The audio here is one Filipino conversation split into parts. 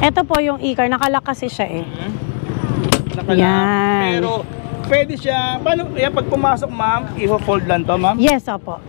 Ito po yung e-car, nakalock kasi siya eh. Nakala. Yan. Pero pwede siya, paano, kaya pag pumasok ma'am, i-fold lang to ma'am? Yes, opo.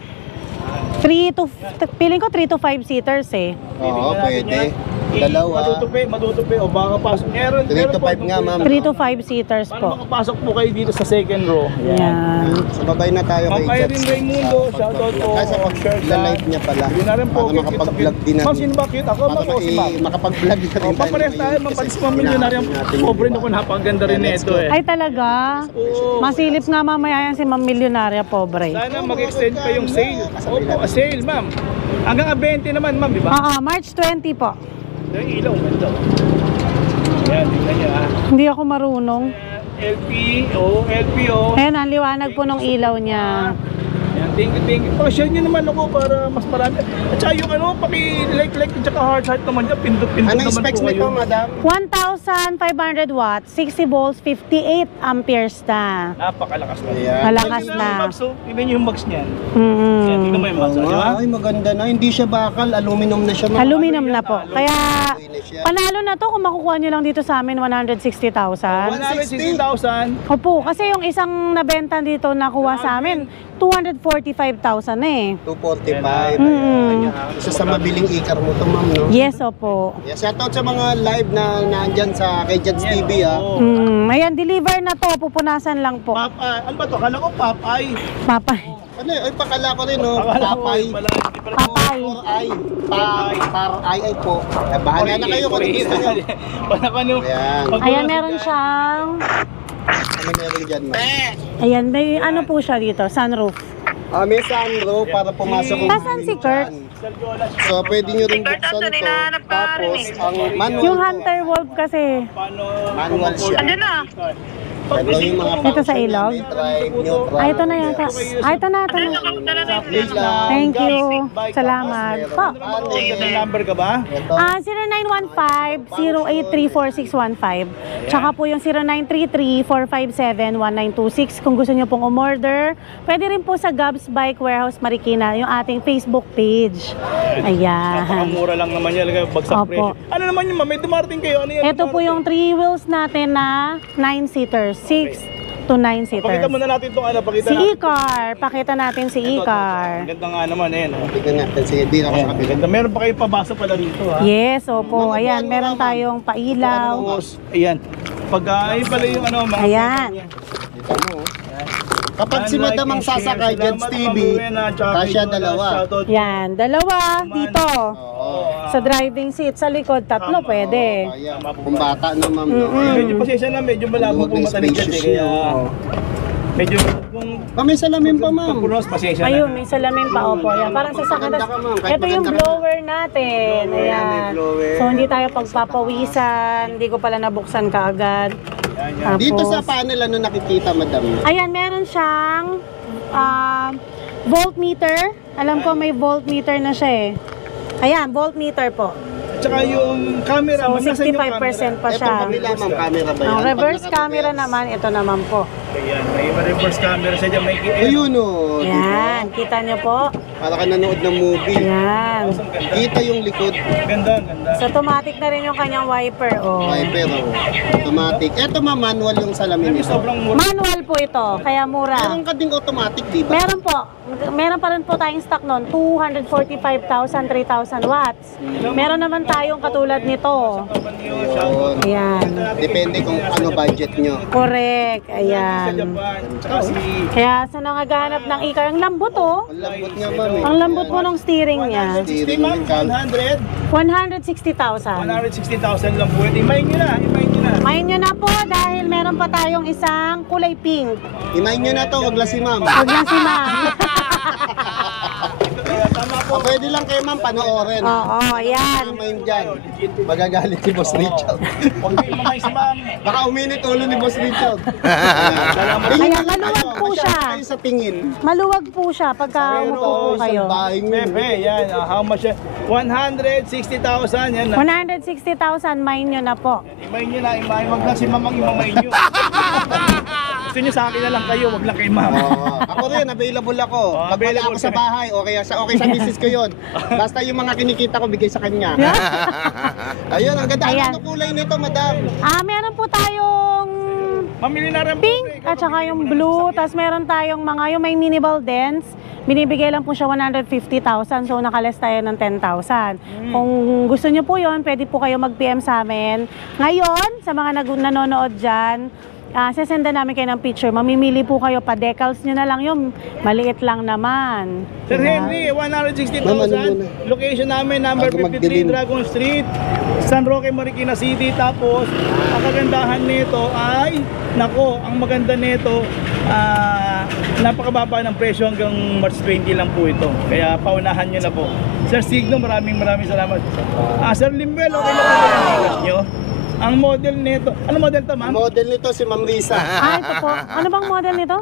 Feeling ko 3 to 5 seaters eh. Oo, pwede. Dalawa. Matutupi o baka pasok. Meron 3 to 5 nga, ma'am. 3 to 5 seaters Paano po. makapasok po kayo dito sa second row? Yan. So, babay na tayo Ma'am kay Irene Raimundo, shoutout po. Kasi pag-live niya pala. Yun na rin po. Baka makapag-vlog din Ma'am, natin. sino ba cute? Ako ba Baka po si ma'am? makapag-vlog din O, paparehas tayo, mapalis mo milyonaryo. Pobre na ko, napakaganda rin nito eh. Ay talaga? Oo. Masilip nga mamaya yan si Ma'am Milyonarya, pobre. Sana mag-extend pa yung sale. Opo, sale ma'am. Hanggang 20 naman ma'am, di ba? Oo, March 20 po. Yung ilaw, ganda. Ayan, tingnan niya ah. Hindi ako marunong. LPO. Ayan, ang liwanag po ng ilaw niya. Ayan, thank you. Share nyo naman ako para mas marami. At saka yung ano, paki-like at saka heart naman dyan, pindot-pindot Ano naman specs po nito, kayo. madam? 1,500 watts, 60 volts, 58 amperes na. Napakalakas na. Ayan. Malakas na. Tingnan nyo yung box niyan. Mm-mm. Ayan, tingnan mo yung box, di ba? Ay, maganda na. Hindi siya bakal. Aluminum na siya. ma'am. Aluminum na po. Kaya Finish yan. panalo na to kung makukuha nyo lang dito sa amin 160,000. 160,000. Opo, kasi yung isang nabenta dito nakuha sa amin 245,000 eh. 245. Mm. Isa sa mabiling ikar mo to, ma'am, no? Yes, opo. Yeah, shoutout sa mga live na nandyan sa kay Jets TV, ah. Oo. Ayan, deliver na to. Pupunasan lang po. Ano ba to? Kala ko Popeye. Papa. Ano ay pakala ko rin, no? Akala ko, Papay. wala, hindi pala. Papay. Ay po. Bahala na kayo kung ano gusto nyo. Wala ka no. Ayan. Ayan, meron siyang... Ano meron dyan, ma'am? Ayan, may ano po siya dito, sunroof. May sunroof para pumasok yung Nasaan si Kurt? So, pwede nyo rin buksan to. Tapos, ang manual Yung po, Hunter Wolf kasi. manual siya. Ito yung mga Ito sa ilog? may drive, neutral. Ay, ito na yata. Ay, ito na, ito na. Please lang. Thank you. Salamat. Po. May number ka ba? Ito. 0915-0834-615. Tsaka po yung 0933-457-1926 kung gusto nyo pong umorder. Pwede rin po sa Gabs Bike Warehouse Marikina, yung ating Facebook page. Ayan. Napakamura lang naman yan. Bagsak Opo. presyo. Ano naman yun, ma'am? May dumarting kayo. Ano yan? Ito po yung 3 wheels natin na 9-seaters. 6 to 9 seaters. Pakita muna natin itong ano. Pakita Si natin. E-Car. Pakita natin si Ito, E-Car. Ang ganda nga naman eh. No? Tignan natin. Sige, di ako sa kapila. Ganda. Meron pa kayo pabasa pala dito ha. Yes, opo. Ayan, meron tayong pailaw. Tapos, ayan. Pag ayun pala yung ano, mga Ayan. Dito mo. Kapag si Madam ang sasakay, Jets TV, kasya dalawa. Yan, dalawa dito. Oo. Sa driving seat, sa likod, tatlo pwede. Ayan. Kung bata na, ma'am, no? Medyo pasensya na, medyo malabo po matalikad eh. Kaya medyo kung May salamin pa, ma'am. punos, pasensya na. Ayun, may salamin pa, opo. Yan, parang sa sakit. Maganda ka, ma'am. Kahit Ito yung maganda ka. blower natin. Ayan. blower. So, hindi tayo pagpapawisan. Hindi ko pala nabuksan kaagad. Tapos, Dito sa panel, ano nakikita, Madam? ayan, meron siyang voltmeter. Alam ko may voltmeter na siya eh. Ayan, voltmeter po. Tsaka yung camera, So, ma'am, nasaan yung 65% pa Ito siya. kabila, ma'am, camera ba yan? Ang Pag reverse naka-reverse. camera naman, ito naman po. Ayan, may reverse camera siya dyan. May Ayun, oh. Ayan, kita nyo po. Para ka nanood ng movie. Ayan. Kita yung likod. Ganda, ganda. So, automatic na rin yung kanyang wiper. Oh. Wiper, oh. Automatic. Ito, ma'am, manual yung salamin nito. Sobrang mura. Manual po ito, kaya mura. Meron ka ding automatic, di ba? Meron po. Meron pa rin po tayong stock noon, 245,000, 3,000 watts. Meron naman tayong katulad nito. Yun. Ayan. Depende kung ano budget nyo. Correct. Sa Ayan. Japan. Tsaka si... Kaya sa nangaghanap ng e-car, ang lambot oh. Ang lambot nga, ma'am, eh. Ang lambot po ng steering niya. Steering ma'am, wheel. 100. 160,000. 160,000 lang po. Imayin nyo na, imayin nyo na. Main nyo na po dahil meron pa tayong isang kulay pink. Imayin nyo na to, wag lang si ma'am. Huwag lang si ma'am. Tama po. Pwede lang kayo, ma'am, panoorin. Oo, ayan. Imayin dyan. Magagalit si Boss Richard. Huwag nyo imamay si ma'am. Baka uminit ulo ni Boss Richard. Ayan, maluwag po siya. Kayo sa tingin. Maluwag po siya pagka umupo po kayo. Salbahing yun. Bebe, yan. How much yan? 160,000. Yan na. 160,000, main nyo na po. Imayin nyo na, imayin. Huwag lang si mamang imamay nyo. gusto nyo sa akin na lang kayo, wag lang kay ma'am. Ako rin, available ako. Oh, Pag wala available ako sa ka. bahay, okay sa misis ko yun. Basta yung mga kinikita ko, bigay sa kanya. Ayun, ang ganda. Ayan. Ano kulay nito, madam? Meron po tayong Mamili na rin po. pink at saka yung blue. Tapos meron tayong mga yung may minimal dents. Binibigay lang po siya 150,000. So nakaless tayo ng 10,000. Kung gusto niyo po yon, pwede po kayo mag-PM sa amin. Ngayon, sa mga nanonood dyan, sasenda namin kayo ng picture. Mamimili po kayo pa. Decals nyo na lang yung maliit lang naman. Sir Diba? Henry, Ma'am, ano 160,000. muna? Location namin, number Bago 53 magdilim. Dragon Street, San Roque, Marikina City. Tapos, ang kagandahan nito ay, nako, ang maganda nito, napakababa ng presyo hanggang March 20 lang po ito. Kaya paunahan nyo na po. Sir Signo, maraming salamat. Sir Limbel, okay lang po yung nyo. Ang model nito, ano model to, ma'am? Model nito si Ma'am Risa. Ito po. Ano bang model nito?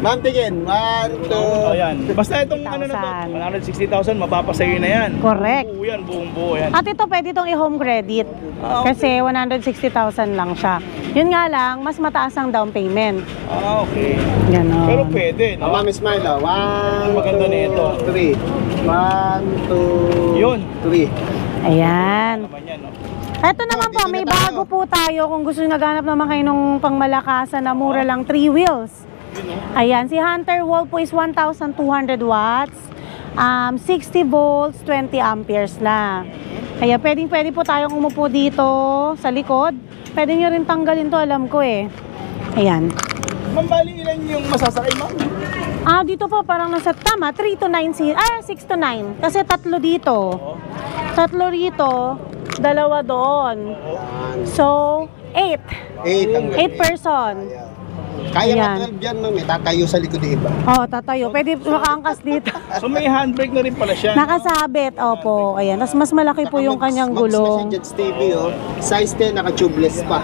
Ma'am, tingin. 1, 2, Ayan. Basta itong ano na to, 160,000, mapapasayo na yan. Correct. Buo yan, buong buo yan. At ito pwede itong i-home credit. Okay. Kasi 160,000 lang siya. Yun nga lang, mas mataas ang down payment. Okay. Ganon. Pero pwede, no? Ma'am Ismail, 1, Maganda nito. 3. 1, 2, Yun. 3. Ayan. Naman yan, no? Ito naman po, dito may na tayo. bago po tayo. Kung gusto nyo naghanap naman kayo nung pangmalakasan na mura lang, 3 wheels. Ayan, si Hunter Wall po is 1,200 watts. 60 volts, 20 amperes na. Kaya pwede po tayong umupo dito sa likod. Pwede nyo rin tanggalin to, alam ko eh. Ayan. Ma'am, bali ilan yung masasakay, ma'am? Dito po parang nasa 3 to 9 6 to 9. Kasi 3 dito. 3 rito, 2 doon. So, 8. 8 person. Kaya Ayan. nga 12 dyan, ma'am. Tatayo sa likod ng iba. Tatayo. Pwede makaangkas dito. So may handbrake na rin pala siya. Nakasabit, opo. Ayan. Tapos mas malaki po yung kanyang gulong. Max TV, oh. Size 10, naka-tubeless pa.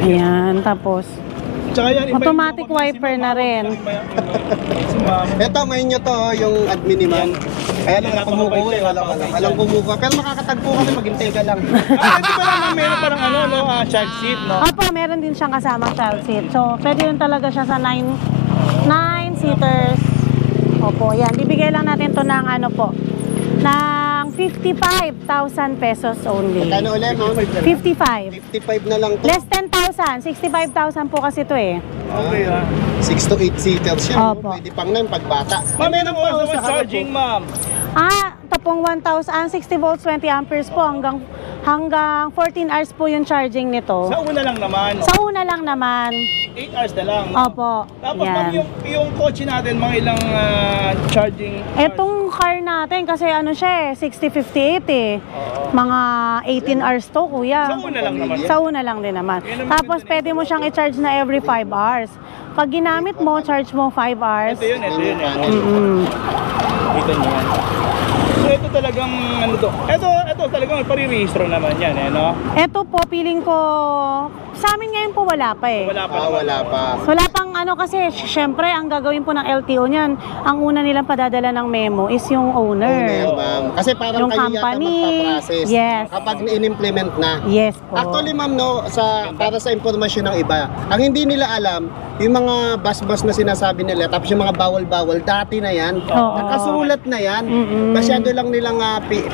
Ayan, tapos Tsaka yan, iba automatic yung- wiper na rin. Si ma'am. Ito, main nyo to, oh, yung admin ni ma'am. Kaya lang kumukuha eh, walang kumukuha. Pero makakatagpo kami, maghintay ka lang. Pwede ba naman meron parang ano, no? Child seat, no? Opo, meron din siyang kasamang child seat. So, pwede rin talaga siya sa 9 seaters. Opo, yan. Bibigay lang natin to ng ano po, ng 55,000 pesos only. Magkano ulit, ma'am? 55. 55 na lang to. Less 10,000. 65,000 po kasi to eh. Okay, ha? 6 to 8 seaters yan. Opo. Pwede pang 9 pagbata. Ma'am, meron pa, po oh, sa charging, ma'am. Ito pong 60 volts, 20 amperes po hanggang 14 hours po yung charging nito. Sa una lang naman. Sa una lang naman. 8 hours na lang. Opo. Tapos ma'am, Yan. yung kotse natin, mga ilang charging. Etong car natin kasi ano siya eh, 6058 eh. Mga 18 hours to, kuya. Sa una lang naman. Sa una lang din naman. Yan ang Tapos maganda pwede mo siyang i-charge na every 5 hours. Pag ginamit mo, charge mo 5 hours. Ito yun. Ano? Mm. Kita niyo yan. So ito talagang ano to. Ito talagang pari-rehistro naman yan, eh, no? Ito po, feeling ko, sa amin ngayon po wala pa eh. Wala pa. Wala pa. Wala pang ano kasi, syempre, ang gagawin po ng LTO niyan, ang una nilang padadala ng memo is yung Owner, owner. ma'am. Kasi parang Yung kayo company. yata magpa-process. Yes. Kapag in-implement na. Yes po. Actually, ma'am, no, para sa impormasyon ng iba, ang hindi nila alam, yung mga bus-bus na sinasabi nila, tapos yung mga bawal-bawal, dati na yan. Oo. Nakasulat na yan. Mm-mm. Masyado lang nilang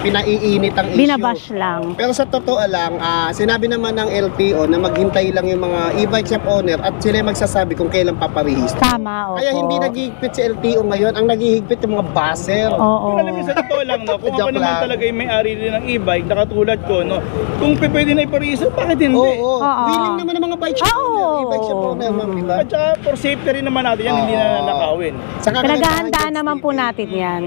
pinaiinit ang issue. Binabash lang. Pero sa totoo lang, sinabi naman ng LTO na maghintay lang yung mga e-bike shop owner at sila magsasabi kung kailan paparehistro. Tama, opo. Kaya hindi naghihigpit si LTO ngayon, ang naghihigpit yung mga buzzer. Oo. Kung alam niyo sa totoo lang, no? Kung ako Joke naman lang. talaga yung may-ari rin ng e-bike, nakatulad ko, no? Kung pwede na iparehistro, bakit hindi? Oo. Oo. Willing naman ng mga bike shop Oo. owner, e-bike shop owner, ma'am, di ba? At saka for safety rin naman natin yan, hindi na nakawin. Saka Pinaghahandaan naman po natin yan.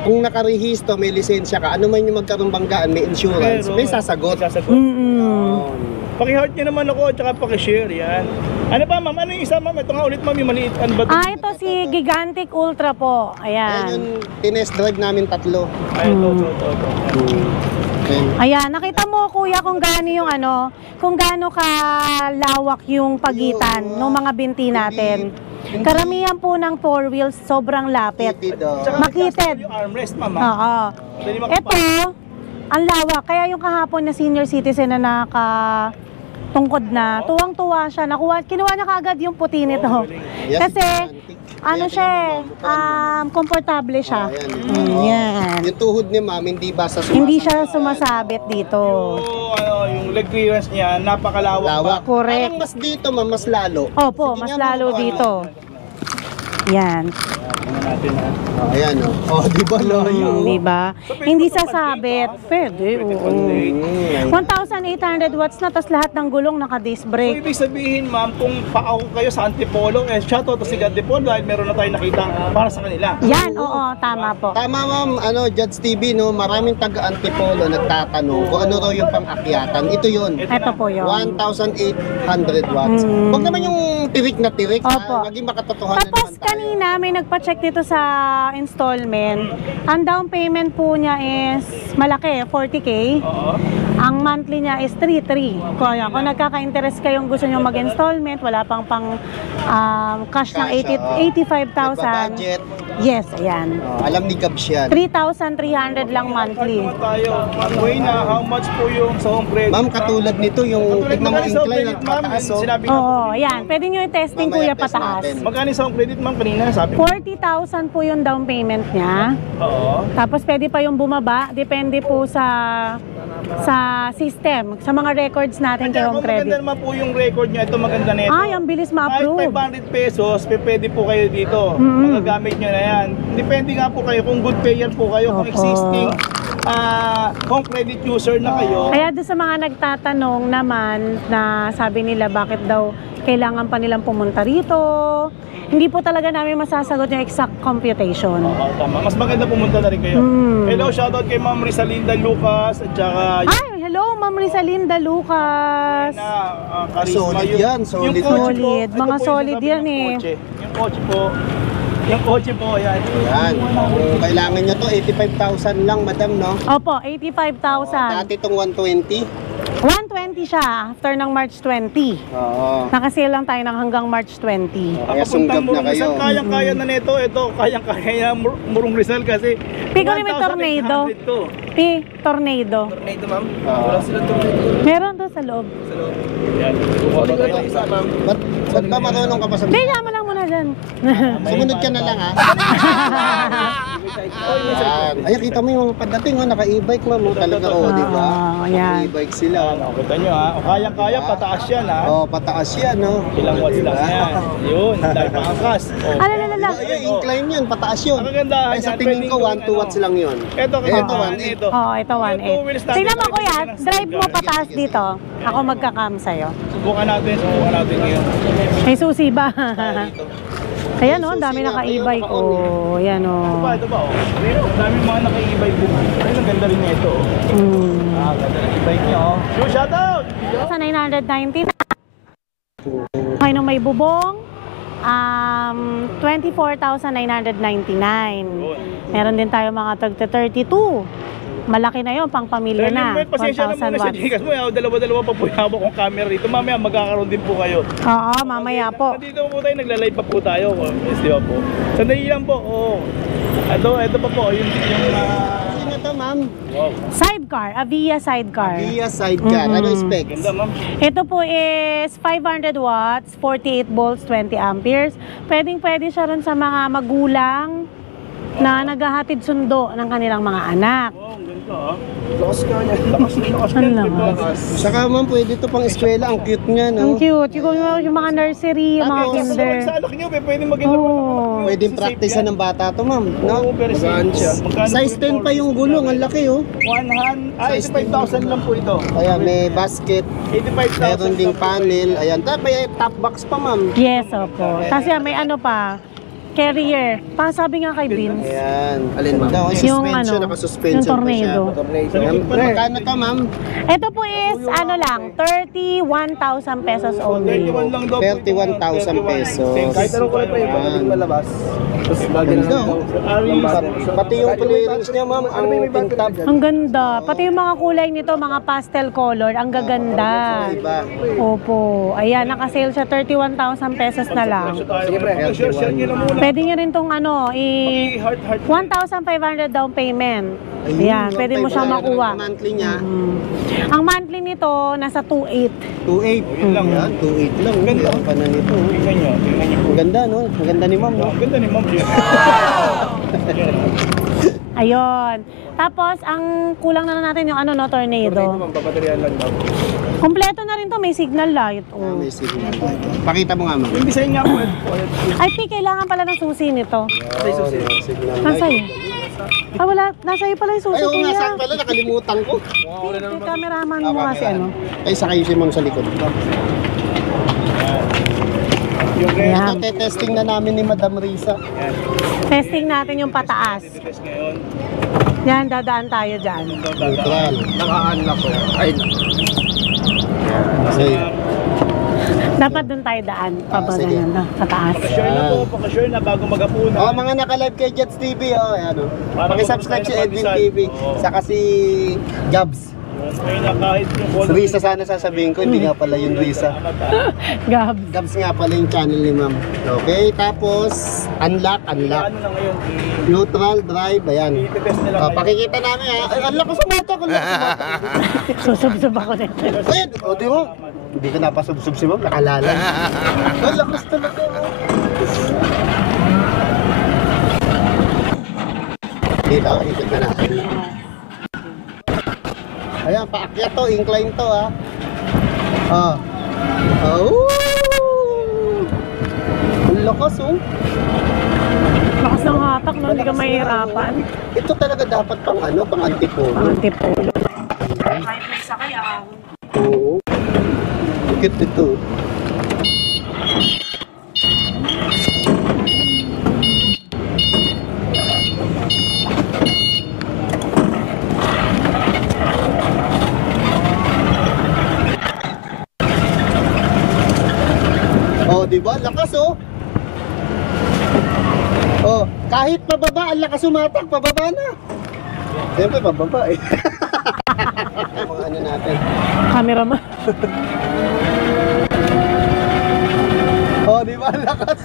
Kung nakarehistro, may lisensya ka, ano man yung magkaroong banggaan, may insurance, may sasagot. Sasagot. Mm-mm. Paki-heart nyo naman ako, at saka paki-share yan. Ano pa ma'am? Ano yung isa ma'am? Ito nga ulit ma'am, yung maliit. Ano ba ito? Ito si Gigantic Ultra po. Ayan Ayan. yung tinest drive namin 3. Ay, ito. Ayan. Ayan, nakita mo kuya kung gaano yung ano, kung gaano kalawak yung pagitan ng mga binti natin. Karamihan po ng 4 wheels sobrang lapit. Tsaka Makitid. yung armrest ma'am. ha? Oo. Dali makapal. Ito, ang lawak. Kaya yung kahapon na senior citizen na tungkod na. Tuwang-tuwa siya. Kinuha niya kaagad yung puti nito. Yes, Kasi, ano Ayan, siya, tingnan mo, ma'am. komportable siya. Yan. Yung tuhod ni ma'am, hindi basta sumasabit. Hindi siya sumasabit dito. Yung leg clearance niya, napakalawak pa. Lawak. Correct. Parang mas dito ma'am, mas lalo. Opo, Sige mas nga, lalo ma'am, dito. Yan. Tingnan natin ha. Ayan o. Oh, di ba layo? Di ba? Hindi sasabit. Pwede, oo. 1,800 watts na, tas lahat ng gulong naka-disc So, brake. ibig sabihin, ma'am, kung paako kayo sa Antipolo, shoutout to si Antipolo dahil meron na tayo nakita para sa kanila. Yan, oo, tama po. Tama ma'am, Judge TV, no, maraming taga-Antipolo nagtatanong kung ano raw yung pang-akyatan. Ito yun. Ito po yun. 1,800 watts. Huwag naman yung tirik na tirik, Opo. maging makatotohanan Tapos naman tayo. kanina may nagpa-check dito sa installment. Ang down payment po niya is malaki, 40K. Oo. Ang monthly niya is 3,300. Kung nagkaka-interest kayong gusto nyo mag-installment, wala pang cash ng Cash, oo. 85,000. Budget. Yes, ayan. Alam ni Gabs yan. 3,300 lang monthly. Naman tayo. Ma'am Wayne, how much po yung sa home credit? Ma'am, katulad nito, yung tignan mo incline ng pataas. Oh. Sinabi ko. Oo, ayan. Pwede nyo i-testing Mamaya kuya test pataas. natin. Magkano sa home credit, ma'am? Kanina sabi ko. 40,000 po yung down payment niya. Oo. Tapos pwede pa yung bumaba, depende po sa system, sa mga records natin kay Kaya Home kung maganda Credit. naman po yung record niya, ito maganda na ito. Ay, ang bilis ma-approve. Kahit 500 pesos, pwede po kayo dito. Magagamit nyo na yan. Depende nga po kayo kung good payer po kayo, kung Opo. existing home credit user na kayo. Kaya doon sa mga nagtatanong naman na sabi nila bakit daw kailangan pa nilang pumunta rito, hindi po talaga namin masasagot yung exact computation. Oo, tama. Mas maganda pumunta na rin kayo. Hello, shoutout kay Ma'am Rizalinda Lucas at saka Ay, hello, Ma'am Rizalinda Lucas. Solid yan, solid. Yung kotse po, Solid. ito Mga po yung solid sinabi yan ng eh. kotse. Yung kotse po, yan. Yan. Kung kailangan nyo to, 85,000 lang, madam, no? Opo, 85,000. Dati itong 120. 120 siya after ng March 20. Oo. Nakasale lang tayo ng hanggang March 20. Kaya sunggab na kayo. Kayang-kaya na nito. Ito, kayang-kaya na Murong Rizal kasi Pico ni may tornado. 1,800 to. Tornado. Tornado, ma'am. Wala silang tornado. Meron doon sa loob. Yan. Ba't ba marunong ka pa sa... Hindi, yaman lang muna dyan. Sumunod ka na lang, ha? Yan. Ay, kita mo yung mga pagdating, naka-e-bike, ma'am. Talaga, di ba? Yan. Naka-e-bike sila. Kita nyo ha. O kayang-kaya, pataas yan ha. Pataas yan, no? Ilang watts lang yan. Yun, dahil pangangkas. Alala. Ay, incline yan, pataas yun. Ang kagandahan Kaya sa yan, tingin ko, pwedeng 1-2 watts lang yun. Ito, Ito, 1.8. Ito. Oo, ito Yung two wheels 1.8. natin, Tingnan mo ito, kuya, ito, drive mo ito, pataas dito. Ako magka-cam sa'yo. Subukan natin ngayon. May susi ba? Ayan o, ang dami naka-e-bike o. Ayan o. Ito ba oh. Ang daming mga naka-e-bike din. Ay, ang ganda rin nito oh. Ganda ng e-bike niya oh. Shoutout! Sa 990 kayo nung may bubong, 24,999. Meron din tayo mga tagta 32. Malaki na yun, pang pamilya na. Pasensya na 1,000 muna sa watts. Gcash mo. Dalawa-dalawa pa po yung hawak kong camera dito. Mamaya magkakaroon din po kayo. Oo, mamaya po. Nandito po tayo, nagla-live pa po tayo. Yes, di ba po? Sandali lang po. Oh. Ito pa po. Yung Sino to, ma'am? wow. Sidecar, Avia sidecar. Via sidecar. Ano specs? Ganda ma'am. Ito po is 500 watts, 48 volts, 20 amperes. Pwedeng-pwede siya rin sa mga magulang na naghahatid sundo ng kanilang mga anak. Wow, ang ganda ah. Lakas ka niya. Lakas Ano ka. naman? Saka, ma'am, pwede to pang eskwela. Ang cute niya, Ang no? cute. Yung mga nursery, yung mga Tapos, kinder. Sa anak niyo, pwede mag-enroll ng anak niyo. Pwedeng Safe practicean yan. ng bata to, ma'am. Oo, No? pero safe siya. Magkano Size po 10 pa yung gulong. Ang laki, oh. 85,000 lang po ito. Kaya may basket. 85,000 Meron ding lang po. panel. Ayan. Tapos may top box pa, ma'am. Yes, opo. Tapos yan, may ano pa, carrier. Sabi nga kay Vince. Ayan. Alin, ma'am? Yung Suspension. ano, Naka-suspension yung tornado. pa siya. Magkano to, ma'am? Ito po is, ano lang, 31,000 pesos only. 31 lang daw po ito. 31,000 pesos. Kahit anong kulay pa yung pagaling malabas. Ganda, oh. Pati yung clearings niya, ma'am, ang tintab. Ang ganda. Pati yung mga kulay nito, mga pastel color, ang gaganda. Iba. Opo. Ayan, nakasale siya 31,000 pesos na lang. Sige pre, share nyo na muna. Pwede nyo rin tong ano, Heart. 1,500 down payment. Ayun, Yan, pwede mo siyang 1,500 makuha. ang monthly niya. Ang monthly nito, nasa 2,800. 2.8. Yun lang. Yan, 2.8 lang. Ganda. Ang pa na nito. Tingnan nyo. Ang ganda, no? Ang ganda ni ma'am, no? Ang ganda ni Ma'am Jun. Ayun. Tapos, ang kulang na natin yung ano, no, tornado. Ma'am, papaterial lang daw. Kompleto na rin to, may signal light. Ah, Oh. may signal. Pakita mo nga, ma'am. Yung design nga po. Ay, kailangan pala ng susi nito. Ay, susi. Signal Nasa light. iyo? Ah, wala. Nasa iyo pala yung susi, Ay, oo nga, kuya. saan pala? Nakalimutan ko. Yung cameraman mo kasi ano. Ay, sakay si ma'am sa likod. Yung Ayan. Ito, testing na namin ni Madam Risa. Testing natin yung pataas. test ngayon. Yan, dadaan tayo dyan. Neutral. Naka-unlock ko. Ay, Kasi, Dapat dun tayo daan. sige. Pabagan na, pataas. pakasure na po. Pakasure na bago mag-apuna. oh, mga naka-live kay Jets TV, oh, ayan, oh. Paki-subscribe si Edwin TV, saka si Gabs. Ngayon na kahit yung Si Risa sana sasabihin ko, hindi nga pala yung Risa. Gab. Gabs nga pala yung channel ni ma'am. Okay, tapos unlock. Ano na ngayon? Neutral, drive, ayan. I-test nila Oh, ngayon. pakikita namin ha. Ay, unlock ko sa mata ko. Susubsob ako nito. Ayun, o di mo. Hindi ko napasubsob si ma'am, nakalala. Ang lakas talaga. Dito, ikot na natin. Ayan, paakyat to, incline to ha. Ah. Oh. Ang lakas oh. Lakas ng hatak, no? Hindi ka mahihirapan. Ito talaga dapat pang ano, pang antipolo. Ang antipolo. Kahit may sakay, ahon. Oo. Bakit ito? Oh, di ba? Lakas oh. Oh, kahit pababa, ang lakas umatak, pababa na. Siyempre, pababa eh. Mga ano natin. Cameraman. Oh, di ba? Ang lakas.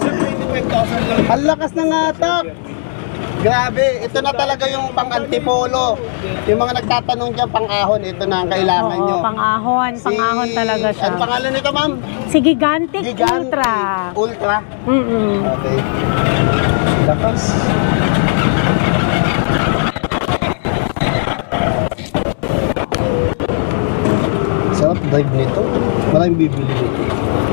25,000 lang. Ang lakas ng atak. Grabe, ito na talaga yung pang-antipolo. Yung mga nagtatanong dyan, pang-ahon, ito na ang kailangan nyo. Oo, pang-ahon. Pang-ahon talaga siya. Ano pangalan nito, ma'am? Si Gigantic Ultra. Ultra. Mm-mm. Okay. Lakas. Sarap drive nito. Maraming bibili nito.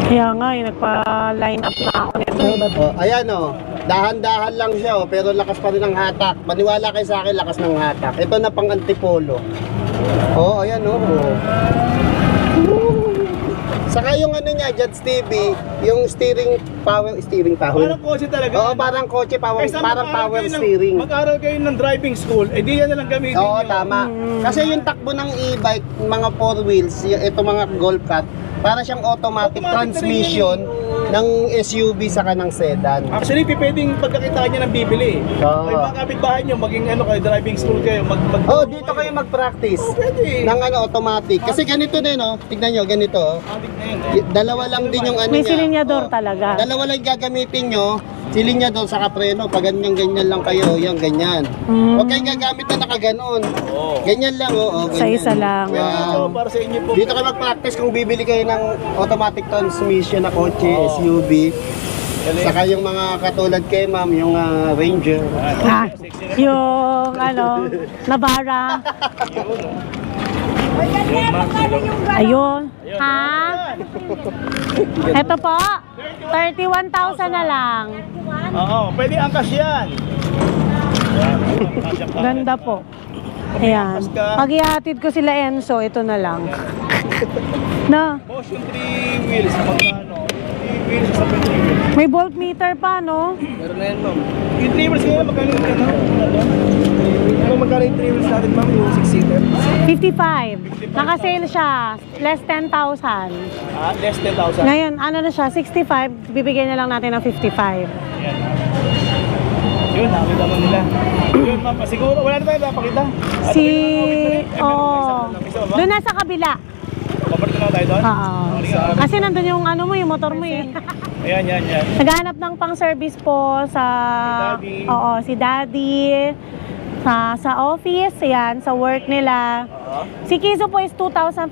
Kaya nga, nagpa-line up na ako nito. Oh, ayan oh. Dahan-dahan lang siya oh, pero lakas pa rin ang hatak. Maniwala kayo sa akin, lakas ng hatak. Ito na pang antipolo. Oh, ayan oh. Saka yung ano niya, Judge TV, yung steering power. Parang kotse talaga. Oo, parang kotse, Kaysa parang mag-aral power kayo ng- steering. Mag-aral kayo ng driving school, eh di yan na lang gamitin Oo, nyo. tama. Kasi yung takbo ng e-bike, mga four wheels, ito mga golf cart, para siyang automatic transmission ng SUV saka ng sedan. Actually, pwedeng pagkakitaan nyo ng bibili. Oo. May mga kapitbahay nyo, maging ano kayo, driving school kayo, Oh, dito kayo mag-practice pwede. ng ano, automatic. Kasi ganito din, oh. Tignan nyo, ganito. Oh. Adik na yun. Dalawa lang din yung ano May niya. silinyador Oh. talaga. Dalawa lang gagamitin nyo. Silinyador sa kapreno. Pag ganyan lang kayo, yan, ganyan. Huwag kayong gagamit na nakaganon. Oo. Ganyan lang, oh. Sa isa lang. Pwede Yan. ito, para sa inyo po. Dito kayo mag-practice kung bibili kayo ng automatic transmission na kotse, SUV. Saka yung mga katulad kay ma'am, yung Ranger. Ah, yung ano, Navara. Ayun. Ha? Ito po, 31,000 na lang. Oo, pwede angkas yan. Ganda po. Ayan. Pag ihatid ko sila Enzo, ito na lang. Na, Boss, yung 3 wheels, magkano? 3 wheels sa 3 wheels. may voltmeter pa, no? Meron na yan, ma'am. Yung 3 wheels ngayon, magkano yung ano? Ano magkano yung 3 wheels natin, ma'am? Yung 6-seater? 55. Naka-sale siya. Less 10,000. Ah, less 10,000. Ngayon, ano na siya, 65. Bibigyan na lang natin ng 55. Yan. Yun, nakakita mo nila. Yun, ma'am. Siguro, wala na tayo napakita. Si... Oo. Doon na sa kabila. Paparito na tayo doon? Oo. Kasi nandun yung ano mo, yung motor mo eh. Ayan, yan. Naghahanap ng pang-service po sa... Si Daddy. Oo, si Daddy. Sa office, yan, sa work nila. Si Kizo po is 2,500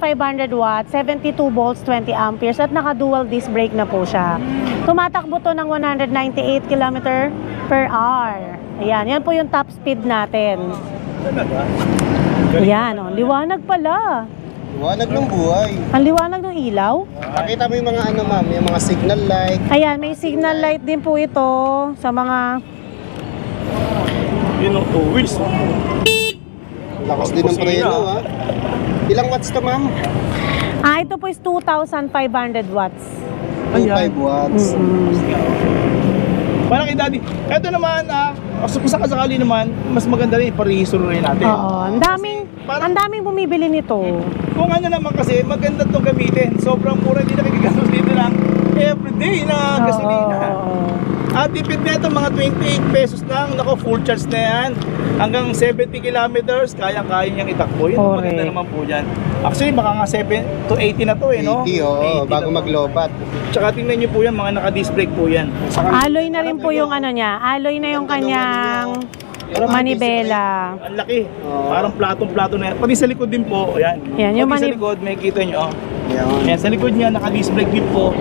watts, 72 volts, 20 amperes at naka-dual disc brake na po siya. Tumatakbo to ng 198 km per hour. Ayan, yan po yung top speed natin. Talaga? Ayan, oh, liwanag pala. Liwanag ng buhay. Ang liwanag ng ilaw. Nakita mo yung mga ano ma'am, yung mga signal light. Ayan, may signal light din po ito sa mga... Yun ang 2 wheels. Lakas din ng preno ha. Ilang watts to ma'am? Ito po is 2,500 watts. 2.5 watts. Parang kay Daddy. Ito naman, kung sakasakali naman, mas maganda rin iparehistro rin natin. Oo, ang daming bumibili nito. Kung ano naman kasi, maganda itong gamitin. Sobrang mura, hindi na kikigastos dito lang everyday na gasolina. At tipid na ito, mga 28 pesos lang. Naku, full charge na yan. Hanggang 70 kilometers, kaya-kaya niyang itakbo. Yun ang Correct. maganda naman po dyan. Actually, baka nga 7 to 80 na to eh, no? 80 oo, 80 bago na. maglobat. Tsaka tingnan niyo po yan, mga naka-disc brake po yan. Alloy na rin po yung ano niya. Alloy na yung kanyang manibela. Ang laki. Parang platong-plato na yan. Pati sa likod din po, ayan. Yan, yung Pati sa likod, may kita nyo. Yan. Ayan, sa likod niya, naka-disc brake din po.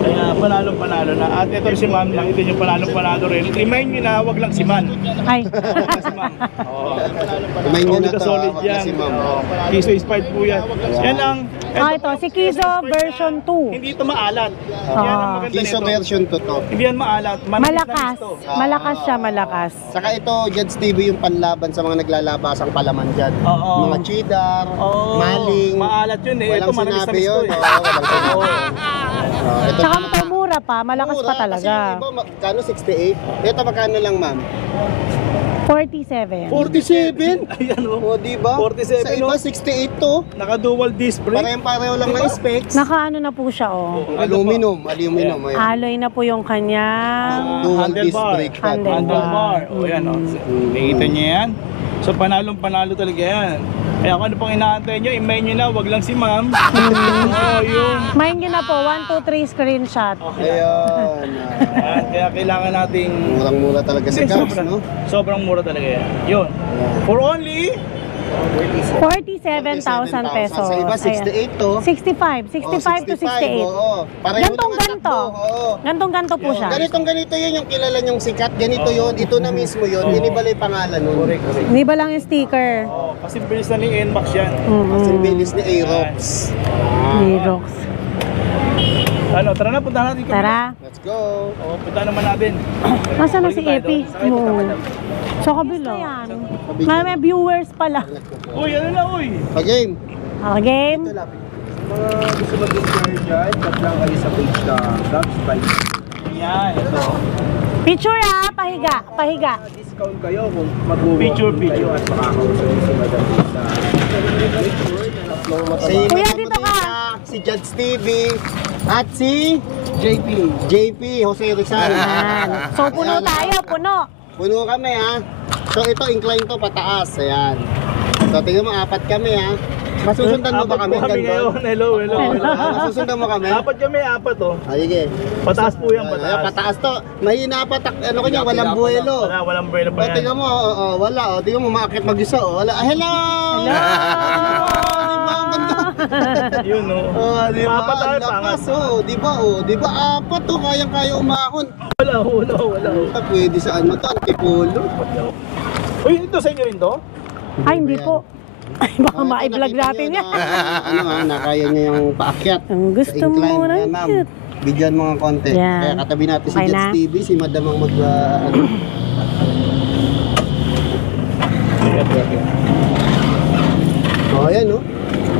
Kaya panalong-panalo na. At ito rin si ma'am, nakita nyo panalong-panalo rin. Remind nyo na, wag lang si man. Ay. Wag lang si ma'am. Oo. Kumain nyo na Solid na to, solid wag na yan. si ma'am. Kiso inspired po yan. Yan lang. Ito, si Kizo version 2. Hindi ito maalat. Yan ang maganda Kiso nito. version to to. Hindi yan maalat. Manipis Malakas. lang ito. Malakas siya, malakas. Saka ito, Judge TV yung panlaban sa mga naglalabasang palaman dyan. Oo. Mga cheddar, Oo. maling. Maalat yun eh. Walang Ito manipis sinabi lang yun. ito eh. Oo, walang sinabi. Oo. Ito, Tsaka ito mura pa, malakas pa mura, talaga. Kasi yung iba, magkano 68? Ito magkano lang ma'am? 47. 47? Ayan o. O diba? 47, Sa iba no? 68 to. Naka-dual disc brake. Pareho lang na specs. Nakaano na po siya, oh. Aluminum. Ayun. Alloy na po yung kanyang... Dual disc Handlebar. brake pad. Handlebar. O yan o. Nakikita niyo yan? So panalong-panalo talaga yan. Kaya kung ano pang inaantay nyo, i-mail nyo na, wag lang si ma'am. Oo, yun. Mind nyo na po, 1, 2, 3 screenshot. Ayun. Yan, kaya kailangan nating... Murang-mura talaga si Hindi, Cubs, no? Sobrang mura talaga yan. Yun. For only... 47,000 pesos. Sa iba, 68 to. 65. 65 to 68. Oo. Pareho Gantong naman ganto. takbo, oo. Gantong-ganto po siya. Ganito yun yung kilala nyong sikat. Ganito yun. Ito na mismo yun. Inibalay pangalan nun. Correct. Hindi ba lang yung sticker? Oh, kasi bilis na ni NMAX yan. Kasi bilis ni Aerox. Aerox. Ano, tara na, punta natin. Tara. Let's go. Oh, punta naman natin. Nasaan na si Epi? Sa kabila. May viewers pala. Uy, ano na, uy? Pa-game. Game. Mga gusto mag-share dyan, tap lang kayo sa page na Cubs Bike. Yan, ito. Picture pahiga. Pahiga. Discount kayo kung mag-walk Picture. at makakausap si Madam sa Kuya, dito ka. Si Judge TV at si JP Jose Rizal. Yan. So, puno tayo, puno. Puno kami ha. So ito incline to pataas. Ayan. So tingnan mo, apat kami ha. Masusundan mo ba kami? Apat po kami ngayon. Hello. Masusundan mo kami? Apat kami, apat oh. Sige. Pataas po yan, Ayan, pataas. pataas to. Mahina pa ano kanya, walang buwelo. Walang buwelo O pa yan. tingnan mo, wala. O tingnan mo, maakit mag-isa. Wala. Hello! Diba, ang ganda? Yun no. Di ba? Apat tayo, Ang lakas, pangat. Di ba? Di ba apat to? Kayang-kaya umahon. Wala. Pwede sa ano to, antipolo. Uy, ito sa inyo rin to? Ay, hindi po. Ay, baka ma-vlog natin yan. Nakaya niya yung paakyat. Ang gusto mo na Yan, ma'am. yun. Bigyan mga konti. Yan. Kaya katabi natin si Okay Jets na. TV, si Madam ang ano. Oh, ayan no.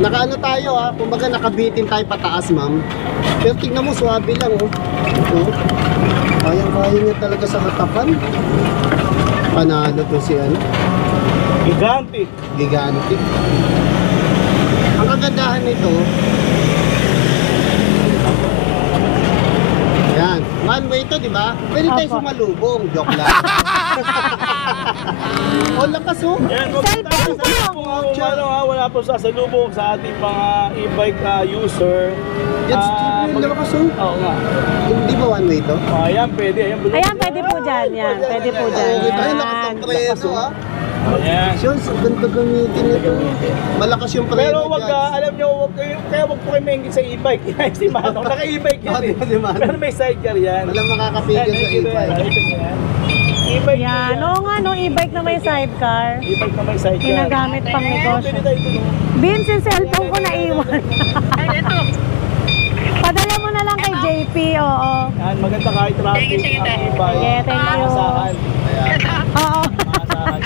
Nakaano tayo ha, kumbaga nakabitin tayo pataas ma'am. Pero tignan mo, swabe lang oh. Ito. Kayang-kaya niya talaga sa hatapan. Panalo to si ano. Gigantic. Gigantic. Ang kagandahan nito, yan, one way to, di ba? Pwede tayo Opo. sumalubong, joke lang. Oh, lakas oh. Yan, huwag po tayo sa salubong kung ano ha, wala po sa salubong sa ating mga e-bike user. Yan, Ah, yung lakas oh. Oo nga. Hindi ba one way to? Oh, ayan, pwede. Ayan, bulong. Ayan, pwede po dyan. Yan, pwede po dyan. Oh, ito yung lakas Yan. ng preso ah. Ayan. Siyos, ganda gamitin ito. Malakas yung preno Pero wag dyan. alam nyo, kaya wag po kayo maingit sa e-bike. Si Manong, naka-e-bike yan eh. Si Manong. Pero may sidecar yan. Walang makakapigil sa e-bike. E-bike Yan, yan. oo nga no, e-bike na may sidecar. E-bike na may sidecar. Ginagamit pang negosyo. Pwede tayo tulong. Vince, yung cellphone ko naiwan. Padala mo na lang kay JP, oo. Yan, maganda kahit traffic ang e-bike. Yeah, thank you. Masahan. Oo. Masahan.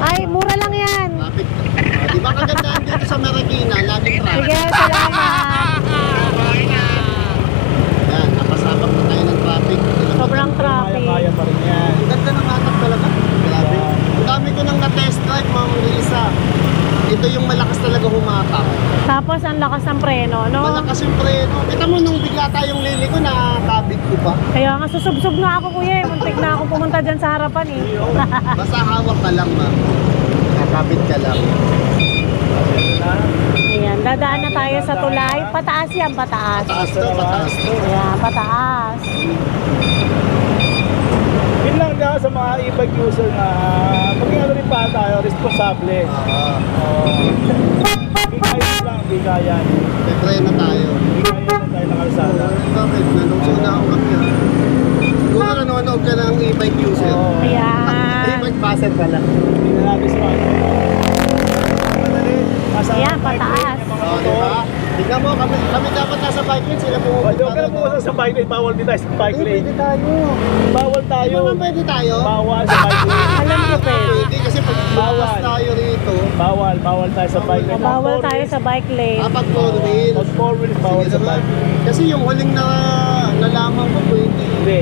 Ay, mura lang yan. Traffic. Di ba kagandahan dito sa Marikina? Laging traffic. Sige, salamat. Yan, napasabak na tayo ng traffic. Sobrang traffic. Kaya pa rin yan. Ang ganda ng atak talaga. Grabe. Ang dami ko nang na-test drive, Ma'am Lisa. Ito yung malakas talaga humatak. Tapos ang lakas ng preno, no? Malakas yung preno. Kita mo nung bigla tayong liliko, nakakabit ko pa. Kaya nga susubsob na ako, kuya. Muntik na ako pumunta dyan sa harapan eh. Basta hawak ka lang, Ma'am. Nakakabit ka lang. Ayan, dadaan na tayo sa tulay. Pataas yan, pataas. Pataas to, pataas to. Ayan, pataas. Yun lang daw sa mga e-bike user na maging ano rin pa tayo, responsable. Bigayan lang, bigayan. May preno tayo. Bigayan lang tayo ng kalsada. Bakit? Nanungsunod ako kami. Siguro nanonood ka ng e-bike user. Ayan. E-bike passer ka lang. Hindi na natin sa mga madali. Nasa Ayan, bike lane, pataas. yung mga Oo, motor. diba? Tingnan mo, kami dapat nasa bike lane, sila Oh, pumunta. di ka na po sa bike lane, bawal din tayo sa bike Pwede lane. tayo. Bawal Di tayo. ba pwede tayo? Bawal sa bike lane. Alam ko, pe. Pwede kasi pag bawas tayo rito, Bawal tayo sa bike lane. Bawal tayo sa bike lane. kapag 4 wheels. Pag 4 wheels, bawal Sige sa naman. bike lane. Kasi yung huling na nalaman ko pwede. Hindi,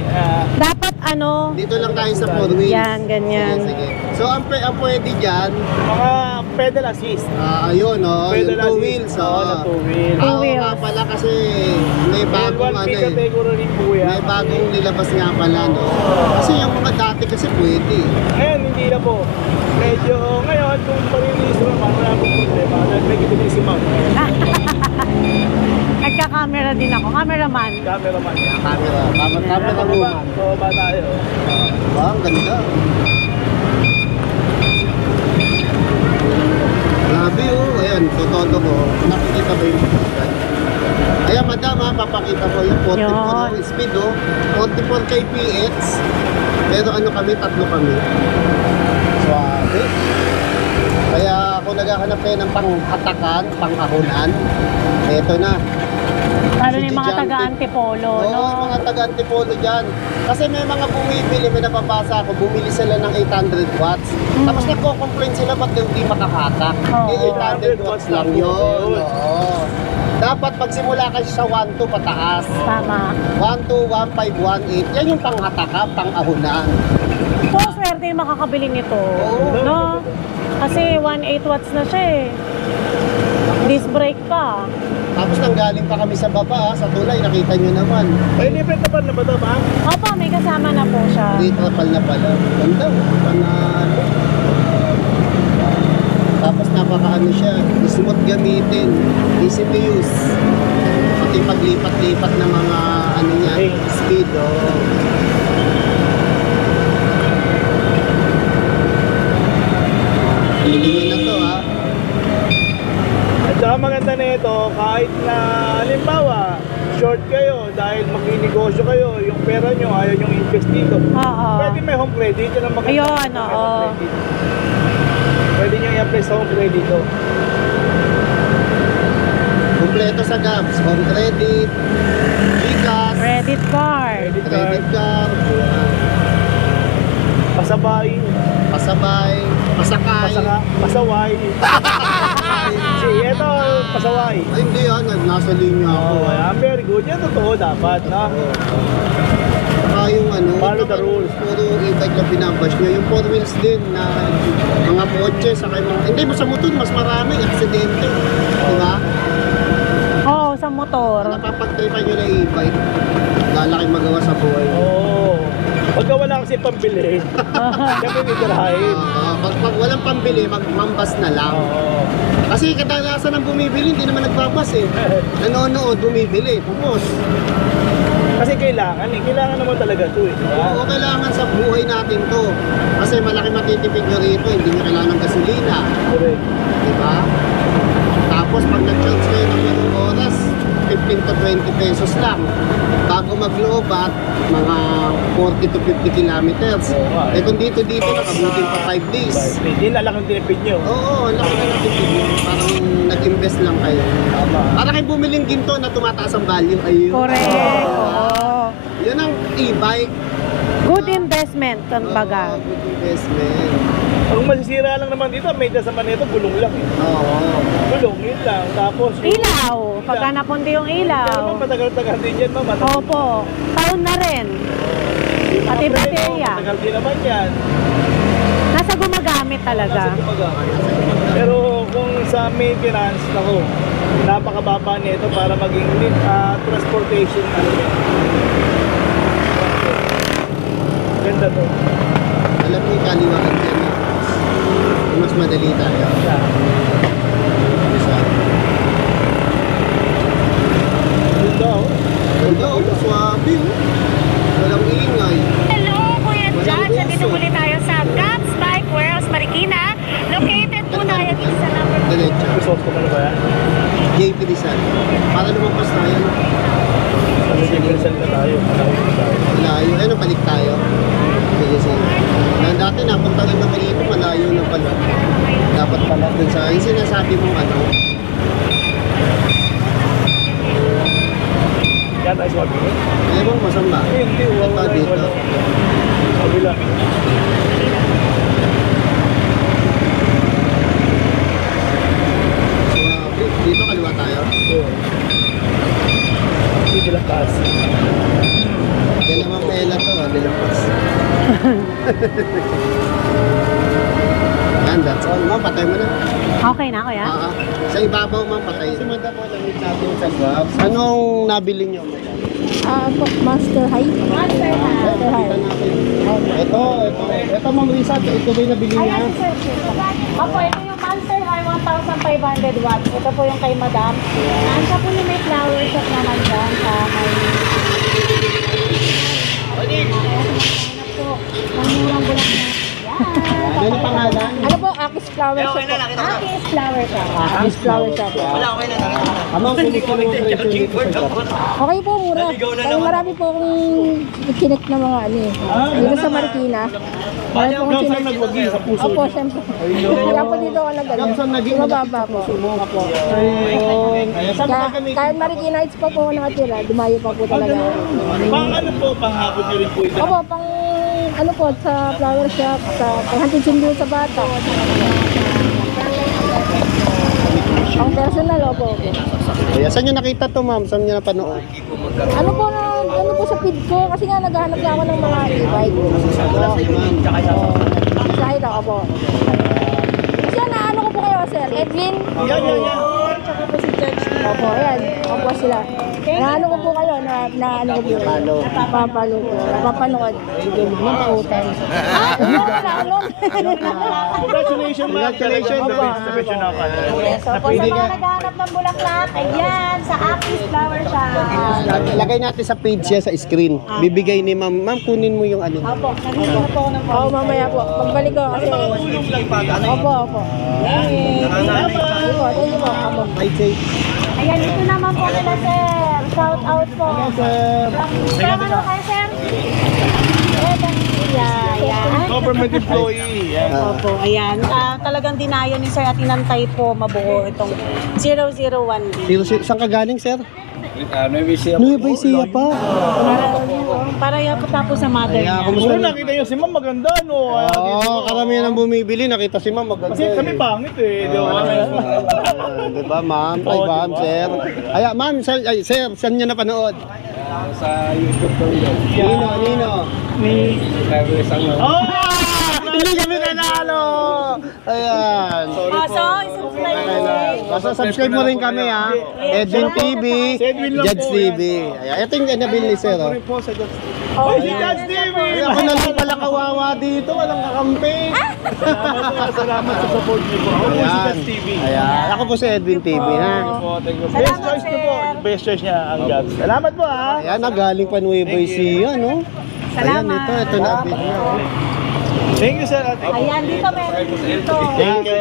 Dapat ano, Dito lang tayo sa 4 wheels. yan, ganyan. Sige, sige. So ang pwede dyan, mga pedal assist. ayun oh, Pedal yung 2 assist. wheels. Oo, na 2 wheels. Two Oo wheels. nga pala kasi may bagong L1P ano eh. category po yan. May bagong nilabas nga pala no. Kasi yung mga dati kasi pwede. Ngayon, hindi na po. Medyo, ngayon, kung marilis naman, wala pong problema. Dahil may gitinisimang. Nagka-camera din ako. Cameraman. Cameraman. Camera. Camera woman. So, ba tayo? Wow, ang ganda. Grabe oh. Ayan, tutodo ko. Nakikita ba yung ayan, madam ha, papakita ko yung 44 Yun. speed oh. 44 kph. Pero ano kami, tatlo kami. Suwabe. Kaya ako naghahanap kayo ng panghatakan, pangkahunan. Eto na. Lalo Si na yung mga Gigante. taga-antipolo, Oo, no? yung mga taga-antipolo dyan. Kasi may mga bumibili, may napapasa ako, bumili sila ng 800 watts. Tapos nagko-complain sila ba't hindi makahatak. Oo. Eh, 800 watts lang yun. Oo. Dapat pagsimula kasi sa 1 to pataas. Tama. 1 to 1, 5, 1, 8. Yan yung panghataka, pangahunan. So, swerte yung makakabili nito. Oo. No? Kasi 1.8 watts na siya eh. Disc brake pa. Tapos nanggaling pa kami sa baba, sa tulay, nakita nyo naman. Ay, libre na ba na ba ito, ma'am? Opo, may kasama na po siya. Triple na pala. Ganda, panalo. Tapos napakaano siya, smooth gamitin, easy to use. Pati paglipat-lipat ng mga ano niya, Hey. speed. Oh. Tingin na to ha. At saka maganda na ito, kahit na, halimbawa, short kayo dahil magninegosyo kayo, yung pera nyo, ayaw nyo invest dito. Oo. Pwede may home credit, yun ang maganda. Ayun, May oo. home credit. Pwede nyo i-apply sa home credit to. Kompleto sa GABs, home credit, GCash, Credit card. Credit credit card, card, pasabay, pasabay, pasakay. pasaway. Si, ito, pasaway. Ay, hindi yan, nasa linya ako. Oh, ayan, very good. Yan totoo dapat, no? Saka yung ano, Follow the rules. Puro e-bike lang binabash nyo. Yung 4 wheels din na mga kotse, saka yung mga... Hindi mo sa motor, mas marami, aksidente. Di ba? Oo, sa motor. Napapagtripan nyo na e-bike. Lalaki magawa sa buhay. Oo. Pagka wala kasi pambili, kami nitirahin. Pag walang pambili, magmambas na lang. Kasi kadalasan ng bumibili, hindi naman nagbabas eh. Nanonood, bumibili, pupos. Kasi kailangan naman talaga ito eh. Oo, kailangan sa buhay natin to. Kasi malaki matitipid nyo rito, hindi nyo kailangan ng gasolina. Correct. Diba? Tapos pag nag-charge kayo ng ilang oras, 15 to 20 pesos lang. Bago mag-loobat, mga 40 to 50 kilometers. Eh kung dito nakabutin pa 5 days. Hindi na lang ang tinipid nyo. Oo, laki na natipid nyo. Parang nag-invest lang kayo. Parang kayo bumiling ginto na tumataas ang value. Ayun. Correct. Oo. Yun ang e-bike. Good investment, kumbaga. Oo, good investment. Ang masisira lang naman dito, may dasama nito, gulong lang eh. Oo. Gulong, yun lang. Tapos Ilaw. Pagka napunti yung Pero ilaw. matagal-tagal din yan, ma'am. Opo. Taon na rin. Pati baterya. Matagal din naman yan. Nasa gumagamit talaga. Pero kung sa maintenance, ako, napakababa nito para maging transportation. Ganda to. Alam mo yung kaliwakan dyan. Mas madali tayo. Isa. Ganda oh. Ganda, oh. Swabe, oh. Walang ingay. Hello, Kuya Walang Judge. Nandito uso. muli tayo sa Gats Bike Warehouse, Marikina. Located po tayo dito sa number Diretso. Resource ko na ba yan? JP Rizal. Para lumampas tayo. No? Sa na tayo. Malayo. Ano, balik tayo. Sige, sige. Dati napunta rin naman dito, malayo na pala. Dapat pala dun sa, yung sinasabi mong ano. Yan ay swabe ko. Ewan mo, saan ba? Hindi, wala dito. Kabila. Swabe. Dito kaliwa tayo. Dito lang taas. Yan naman pela to, nilapas. Yan, that's all. Ma'am, patay mo na. Okay na, kuya? Sa ibabaw, ma'am, patay. Sumanda po, lamit natin sa Grabs. Anong nabili nyo, madam? Master High. Master Kita natin. Ito, ma'am Risa, ito ba yung nabili niya? Opo, ito yung Monster High 1,500 watts. Ito po yung kay Madam. Nasa po yung may flower shop naman dyan sa may... Ang murang bulak na. Yan. Ano yung pangalan? Ano po? Akis Flower Shop po. Akis flower shop. Akis Flower Shop. Amang kunikuli yung presyo dito sa Grabs. Okay po, mura. Kaya marami po akong chinek na mga ano eh. Dito sa Marikina. Marami po akong chinek. Nagwagi sa puso. Opo, siyempre. Kaya po dito ako nag-ano. Saan naging Mababa po. Opo. Ayun. Saan ba kami? Kahit Marikina Heights pa po ako nakatira, dumayo pa po talaga. Pang ano po, panghapon nyo rin po ito. Opo, pang ano po, sa flower shop, sa panghatid sundo sa bata. Pang personal, opo. Kaya saan nyo nakita to, ma'am? Saan nyo napanood? Ano po sa feed ko, kasi nga naghahanap na ako ng mga e-bike. Sa ito, opo. Kasi naano ko po kayo, sir, Edwin. Yan. Tsaka po si Judge. Opo, ayan. Opo sila. Naano ko po kayo, naano ko po kayo. Napapalo ko. Napapanood. Mapautang. Congratulations, ma'am. Congratulations. Sa presyo na ako. Yes, so po sa mga naghahanap ng bulaklak, ayan, sa Akis flower shop. Lagay natin sa page siya sa screen. Bibigay ni ma'am. Ma'am, kunin mo yung ano. Opo, nandito na po ako ng Oo, mamaya po. Pagbalik ko kasi... Opo, opo. Thank you po. Opo. Right say. Ayan, ito naman po nila, sir. Shout out po. Sir. From ano kayo, sir? Yan. Government employee. Yan. Opo, ayan. Talagang dinayo ni sir at inantay po mabuo itong 001B. Saan ka galing, sir? Nueva Ecija. Nueva Ecija pa. Para yapot tapos sa mother niya. kumusta Oo, nakita nyo si ma'am, maganda, no? Oo, karamihan ang bumibili. Nakita si ma'am, maganda. Kasi kami pangit eh. Di ba? Diba, ma'am? Ay, ma'am, sir. Ay, ma'am, sir, saan nyo napanood? Sa YouTube ko yun. Nino. Oh! Hindi kami nanalo! Ayan. So, subscribe mo. Basta subscribe mo rin kami, ha? Edwin TV, Si Edwin lang Judge po, TV. Ayan. Ito yung nabili ni sir, oh. Ito rin po sa Oh, Hoy, si yan. Judge TV! Ay, ako na lang pala kawawa dito, walang kakampi. Salamat sa support niyo po. Ako po si Ayan. Judge TV. Ayan. Ako po si Edwin TV, ha? Best Salamat, choice niyo po. sir. Best choice niya ang Judge. Salamat po ha. Ayan, galing pa Nuevo Ecija, no? Salamat. Ayan, ito na video. Thank you sir. Ayan, dito meron dito. Thank you.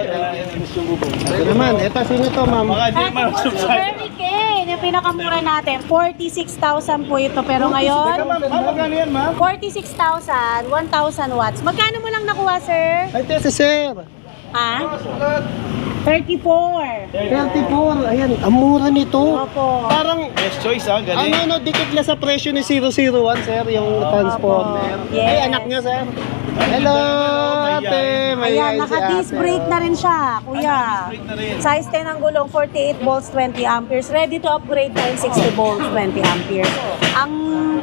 Ito naman, ito sino to, ma'am? Mga di Ito man po si subscribe. Hurricane, yung pinakamura natin. 46,000 po ito. Pero Teka ngayon, ma'am, magkano yan ma'am? 46,000, 1,000 watts. Magkano mo lang nakuha, sir? Ay, ito si Sir. Ha? 34. 34, ayan, ang mura nito. Opo. Parang, Best choice ha, galing. ano, dikit lang sa presyo ni 001, sir, yung transformer. Yes. Ay, anak niya, sir. Hello, ate. May Ayan, si naka-disc ate. brake na rin siya, kuya. Break na rin. Size 10 ang gulong, 48 volts, 20 amperes. Ready to upgrade na yung 60 volts, 20 amperes.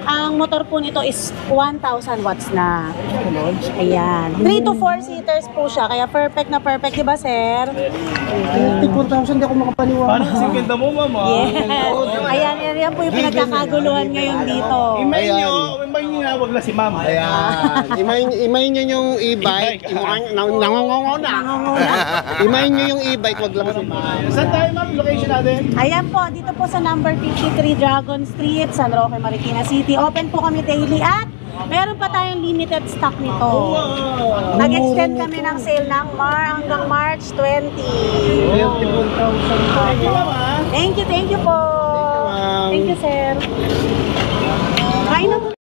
Ang motor po nito is 1,000 watts na. Ayan. 3 to 4 seaters po siya, kaya perfect na perfect, di ba, sir? 54,000, di ako makapaniwala. Paano kasi kwenta mo ma'am ha? Yes. Ayan, yan po yung pinagkakaguluhan ngayon dito. Imayin Ayan. nyo, imayin nyo na, wag lang si ma'am. Ayan. Imayin nyo yung e-bike. Nangongongo na. Imayin nyo yung e-bike, wag lang si ma'am. Saan tayo ma'am? Location natin? Ayan po, dito po sa number 53 Dragon Street, San Roque, Marikina City. Open po kami daily at meron pa tayong limited stock nito. Nag-extend kami ng sale ng hanggang March 20. 54,000. Thank you ma'am ha. Thank you po. ma'am. Thank you, sir. Kain na po